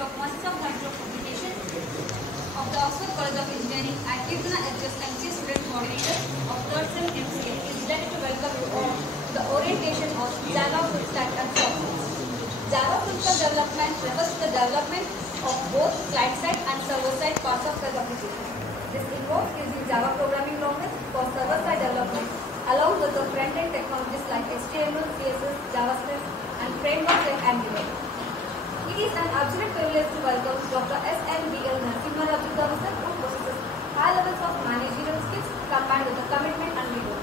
Department of Master Communication of the Oxford College of Engineering and Kirtana HS MC Student Coordinator of 3rd Sem MCA is delighted to welcome you all to the orientation of Java Full Stack and Software. Java Full Stack development refers to the development of both client-side and server-side parts of the application. This involves using Java programming language for server-side development along with the front-end technologies like HTML, CSS, JavaScript and frameworks like Angular. It is an absolute privilege to welcome Dr. S.N.B.L. Narasimha Raju Sir, who possesses high levels of managerial skills combined with the commitment and rigor.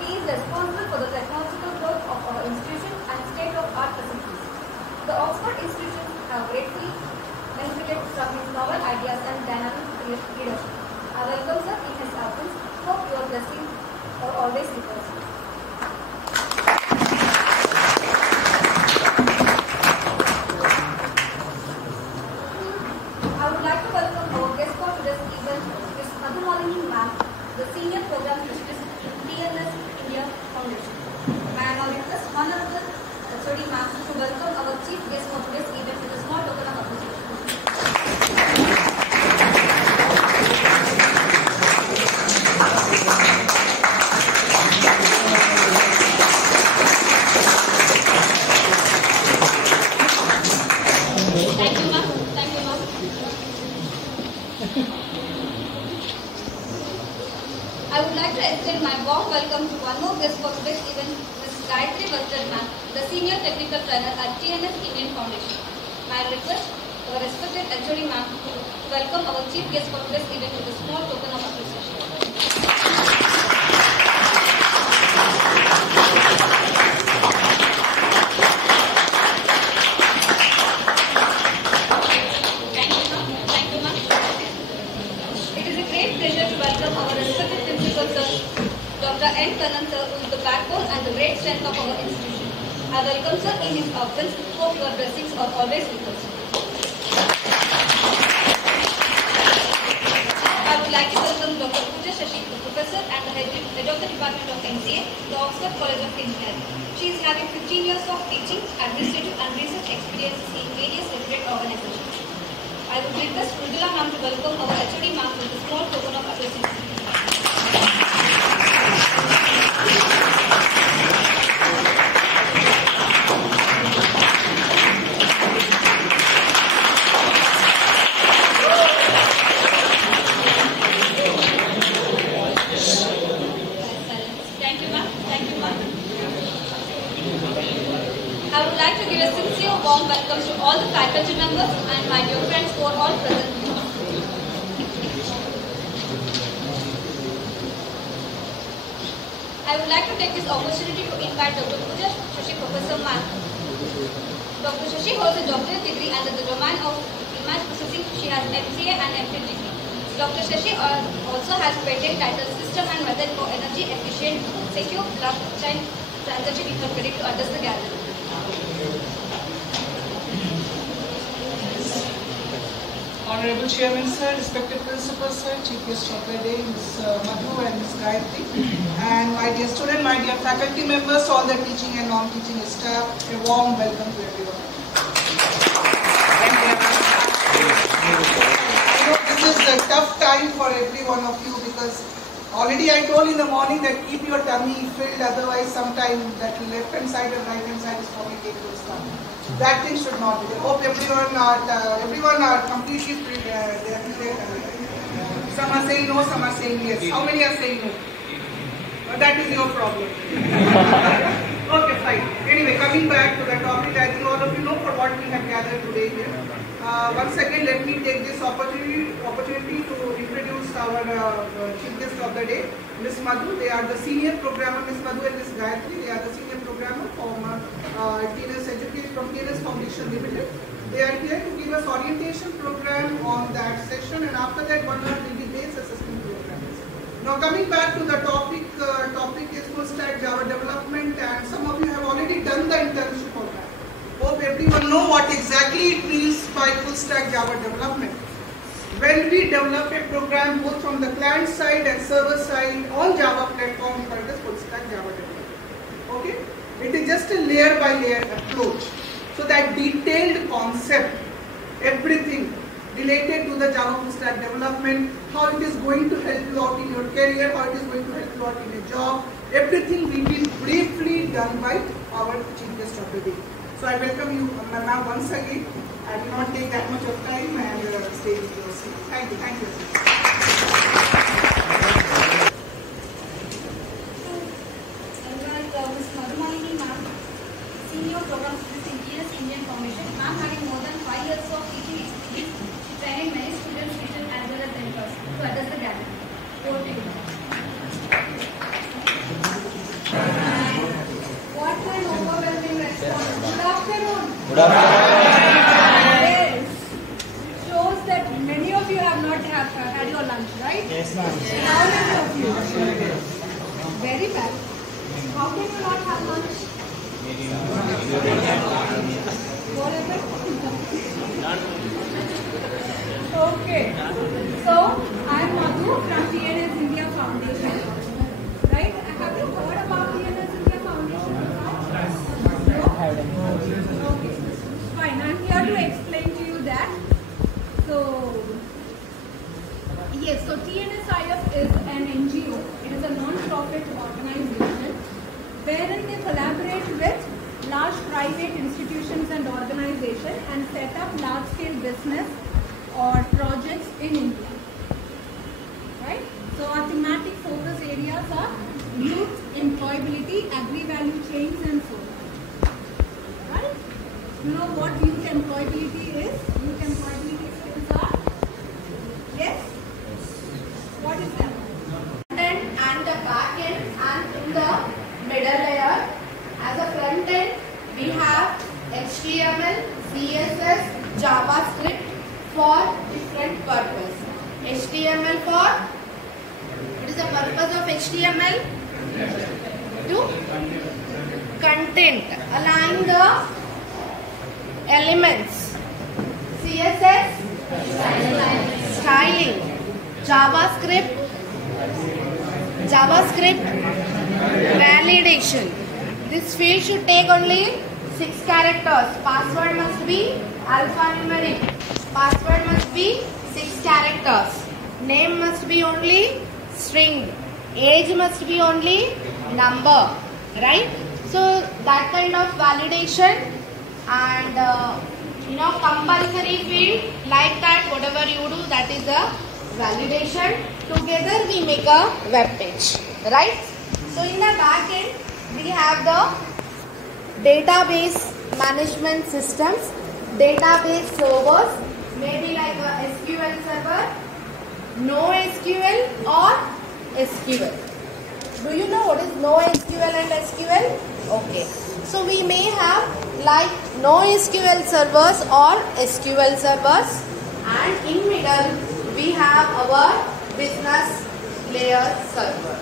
He is responsible for the technological growth of our institution and state-of-art facilities. The Oxford institutions have gratefully benefited from his novel ideas and dynamic leadership. I welcome sir in his absence. Hope your blessings are always with us. I would like to welcome our guest for today's event, Ms. Madhumalini Ma'am, the Senior Program Specialist in TNS India Foundation. May I now request Honorable HOD Ma'am to welcome our chief guest for today's event with a small token of appreciation. I would like to extend my warm welcome to one more guest for today's event, Ms. Gayatri Bhattad Ma'am, the Senior Technical Trainer at TNS Indian Foundation. My request our respected HOD Ma'am to welcome our chief guest for today's event with a small token of appreciation. Thank you, ma'am. It is a great pleasure to welcome our respected principal sir, Dr. N. Kannan sir, who is the backbone and the great strength of our institution. I welcome sir in his absence. Hope your blessings are always with us. I would like to welcome Dr. Pooja Shashi, the professor and the head of the Department of MCA, the Oxford College of Engineering. She is having 15 years of teaching, administrative and research experience in various separate organizations. I would request Mridula Ma'am to welcome our HOD Ma'am with a small token of appreciation. Thank you, ma'am. I would like to give a sincere warm welcome to all the faculty members and my dear friends who are all present. I would like to take this opportunity to invite Dr. Pooja Shashi, Professor Ma'am. Dr. Shashi holds a doctorate degree under the domain of image processing. She has MCA and MPhil degree. Dr. Shashi also has patent title System and Method for Energy Efficient Secure Blockchain Transaction Intercredit to address the gathering. Honorable Chairman Sir, respected Principal Sir, Chief Guest of the day, Ms. Madhu and Ms. Gayatri, and my dear student, my dear faculty members, all the teaching and non-teaching staff, a warm welcome to everyone. I know this is a tough time for every one of you because already I told in the morning that keep your tummy filled, otherwise sometime that left hand side and right hand side is probably taking its time. That thing should not be there. Hope everyone are completely free. Some are saying no, some are saying yes. How many are saying no? That is your problem. Okay, fine. Anyway, coming back to the topic, I think all of you know for what we have gathered today here. Once again, let me take this opportunity to introduce our chief guest of the day, Ms. Madhu. They are the senior programmer, Ms. Madhu and Ms. Gayatri. They are the senior programmer from TNS Education from TNS Foundation Limited. They are here to give us orientation program on that session, and after that, 1 hour will be base assessment programs. Now, coming back to the topic is full stack Java development, and some of you have already done the internship on that. Hope everyone know what exactly it means by full stack Java development. When we develop a program both from the client side and server side on Java platform, we call it as full stack Java development. Okay? It is just a layer by layer approach. So that detailed concept everything related to the Java full stack development, how it is going to help you out in your career, how it is going to help you out in a job. Everything will be briefly done by our chief guest of the day. So I welcome you, ma'am, once again. I will not take that much of time and stay with you. Thank you. Thank you. Ms. Madhumalini ma'am, Senior Program Specialist in TNS Indian Foundation. Ma'am having more than 5 years of teaching experience, she trained many students, teachers as well as mentors to address the gathering. Over to you. What an overwhelming response. Good afternoon. Good afternoon. Yes. Shows that many of you have not had your lunch, right? Yes, ma'am. How many of you? Very bad. How can you not have lunch? What is it? Okay. So, I am Madhu from TNS India Foundation. Right? Have you heard about TNS India Foundation? No? Okay. Fine. I am here to explain to you that. So, yes, so TNSIF is an NGO. It is a non-profit organization wherein they collaborate with large private institutions and organizations and set up large-scale business or projects in India. Right? So our thematic focus areas are youth, employability, agri-value chains and so on. Right? You know what youth employability is? Youth employability skills are? Yes? What is that? Front end and the back end, and in the middle layer. As a front end, we have HTML, CSS, JavaScript for different purpose. HTML for, what is the purpose of HTML? To content, align the elements. CSS, styling. JavaScript, validation. This field should take only 6 characters. Password must be alphanumeric. Password must be 6 characters. Name must be only string. Age must be only number. Right? So that kind of validation and compulsory field, like that, whatever you do, that is a validation. Together we make a web page. Right? So in the back end, we have the database management systems, database servers, maybe like a SQL server, NoSQL or SQL. Do you know what is NoSQL and SQL? Okay. So we may have like NoSQL servers or SQL servers, and in middle we have our business layer server.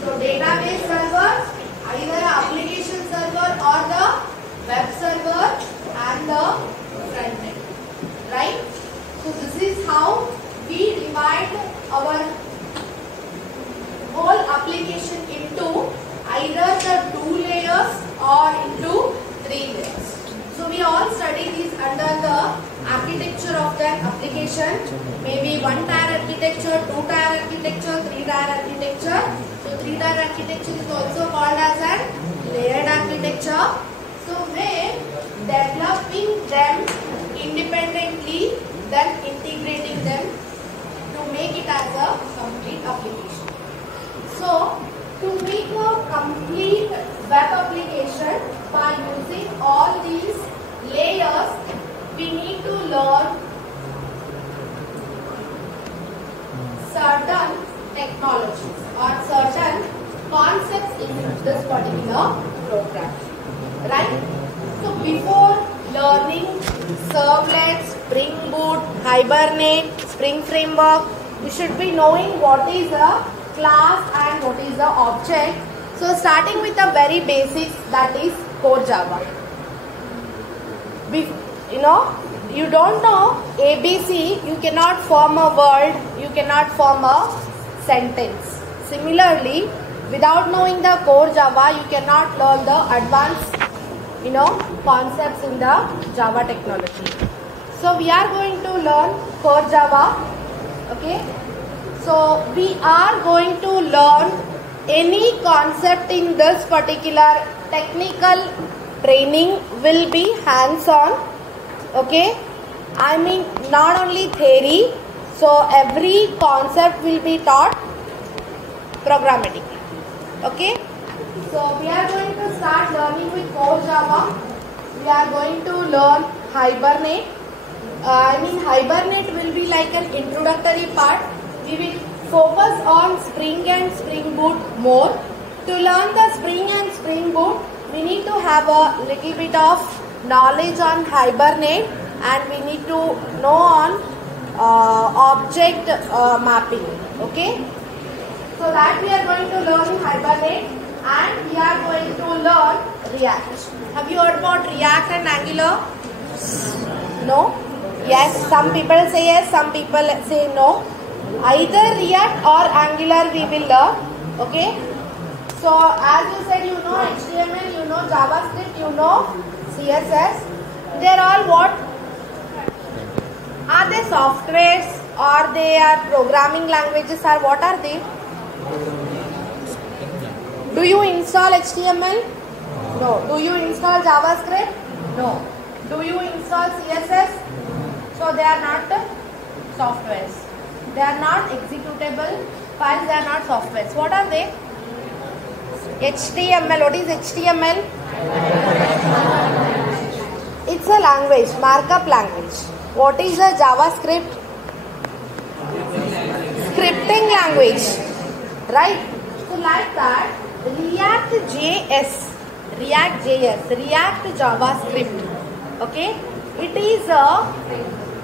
So database server, either an application server or the web server and the front end. Right? So this is how we divide our whole application into either the 2 layers or into 3 layers. So we all study this under the architecture of that application, maybe 1-tier architecture, 2-tier architecture, 3-tier architecture. So 3-tier architecture is also called as a layered architecture. So where developing them independently, then integrating them to make it as a complete application. So to make a complete web application by using all these layers, we need to learn certain technologies or certain concepts in this particular program. Right? So before learning Servlet, Spring Boot, Hibernate, Spring Framework, you should be knowing what is a class and what is the object. So starting with the very basics, that is core Java. You don't know ABC, you cannot form a word, you cannot form a sentence. Similarly, without knowing the core Java, you cannot learn the advanced concepts in the Java technology. So we are going to learn core Java. Okay. So we are going to learn any concept in this particular technical training will be hands-on. Okay. I mean not only theory. So every concept will be taught programmatically. Okay. So we are going to start learning with core Java. We are going to learn Hibernate. Hibernate will be like an introductory part. We will focus on Spring and Spring Boot more. To learn the Spring and Spring Boot, we need to have a little bit of knowledge on Hibernate, and we need to know on object mapping. Okay. So that we are going to learn in Hibernate, and we are going to learn React. Have you heard about React and Angular? No? Yes, some people say yes, some people say no. Either React or Angular we will learn. Okay. So as you said, you know HTML, you know JavaScript, you know CSS. They are all what? Are they softwares or they are programming languages, or what are they? Do you install HTML? No. Do you install JavaScript? No. Do you install CSS? So they are not softwares. They are not executable files. They are not softwares. What are they? HTML. What is HTML? It's a language, markup language. What is a JavaScript? Scripting language. Right? So like that, React.js, React JavaScript. Okay? It is a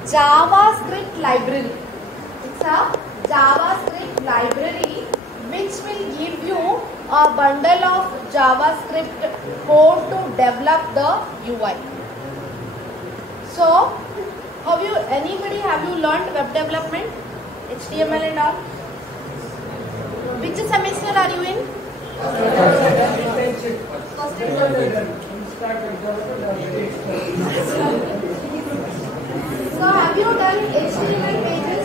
JavaScript library. It's a JavaScript library which will give you a bundle of JavaScript code to develop the UI. So, have you learned web development, HTML and all? Which semester are you in? So have you done HTML pages?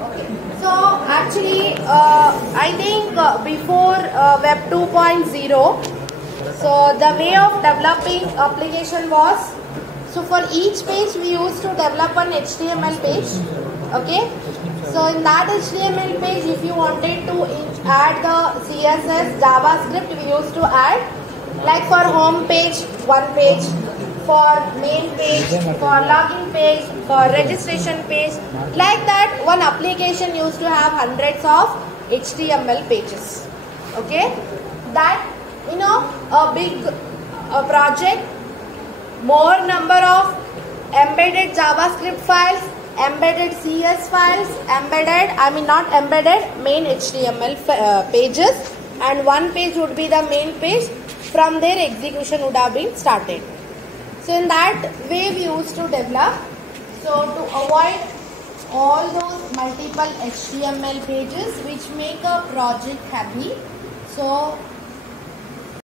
Okay. So actually, I think before Web 2.0, so the way of developing application was, so for each page we used to develop an HTML page. Okay. So in that HTML page, if you wanted to add the CSS, JavaScript, we used to add, like for home page, one page, for main page, for login page, for registration page. Like that, one application used to have hundreds of HTML pages. Okay, that a big project, more number of embedded JavaScript files, embedded CS files, main HTML pages, and one page would be the main page. From there, execution would have been started. So in that way we used to develop. So to avoid all those multiple HTML pages which make a project heavy, so